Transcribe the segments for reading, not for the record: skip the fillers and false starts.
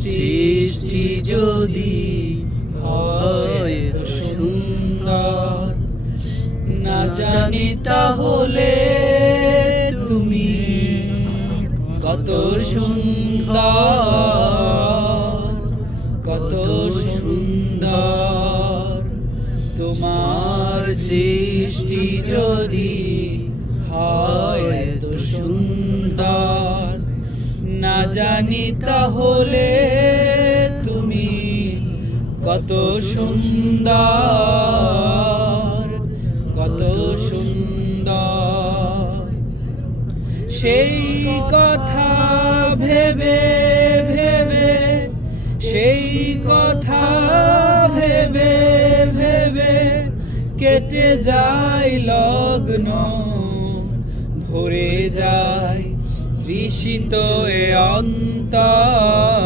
সৃষ্টি যদি হয় এত সুন্দর, না জানি তাহলে তুমি কত সুন্দর, কত সুন্দর। তোমার সৃষ্টি যদি হয় এত সুন্দর, না জানি তাহলে তুমি কত সুন্দর, কত সুন্দর। সেই কথা ভেবে ভেবে, সেই কথা ভেবে ভেবে কেটে যায় লগ্ন, ভরে যায় তৃষিত এ অন্তর।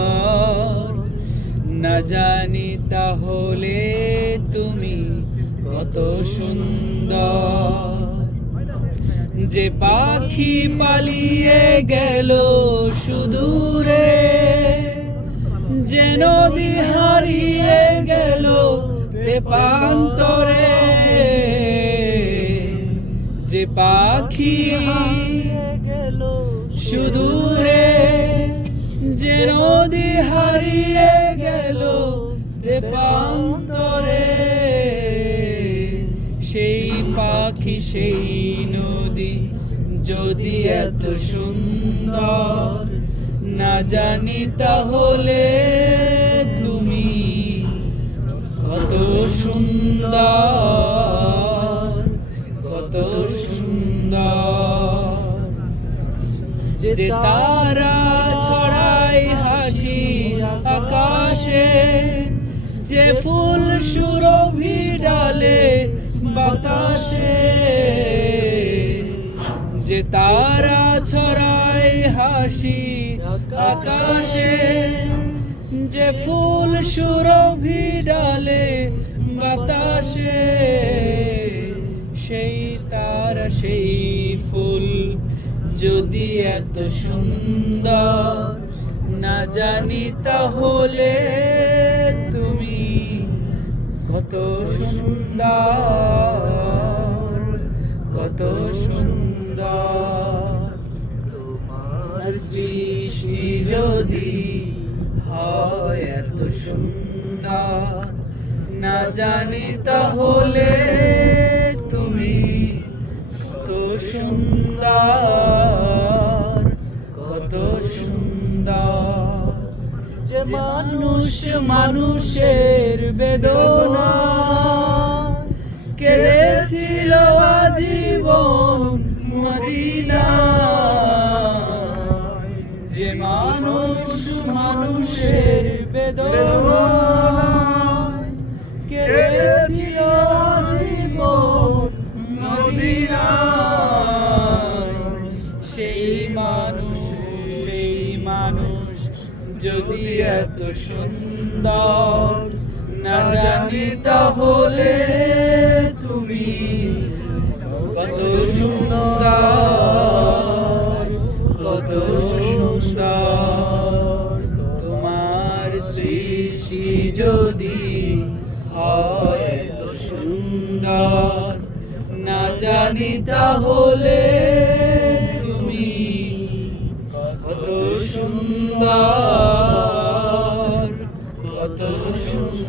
না জানি তাহলে তুমি কত সুন্দর। যে পাখি পালিয়ে গেল সুদূরে, যে নদী হারিয়ে গেল তেপান্তরে, যে পাখি গেল সুদূরে, যে নদী হারিয়ে গেল তেপান্তরে, সেই পাখি সেই নদী যদি এত সুন্দর, না জানি তাহলে তুমি কত সুন্দর, কত সুন্দর। যে তারা ছড়ায় হাসি আকাশে, যে ফুল সুরভি ডালে বাতাসে, যে তারা ছড়ায় হাসি আকাশে, যে ফুল সুরভি ডালে বাতাসে, সেই তারা সেই ফুল যদি এত সুন্দর, না জানি তাহলে তুমি কত সুন্দর, কত সুন্দর। তোমার সৃষ্টি যদি হয় এত সুন্দর, না জানি তাহলে তুমি কত সুন্দর, কত সুন্দর। যে মানুষ মানুষের বেদনা কেঁদেছিল আজীবন মদিনায়, যে মানুষ মানুষের বেদনা কেঁদেছিল আজীবন মদিনায়, সেই মানুষ যদি এত সুন্দর, না জানি তাহলে তুমি কত সুন্দর, কত সুন্দর। তোমার সৃষ্টি যদি হয় এত সুন্দর, না জানি তাহলে তুমি কত সুন্দর, কত সুন্দর।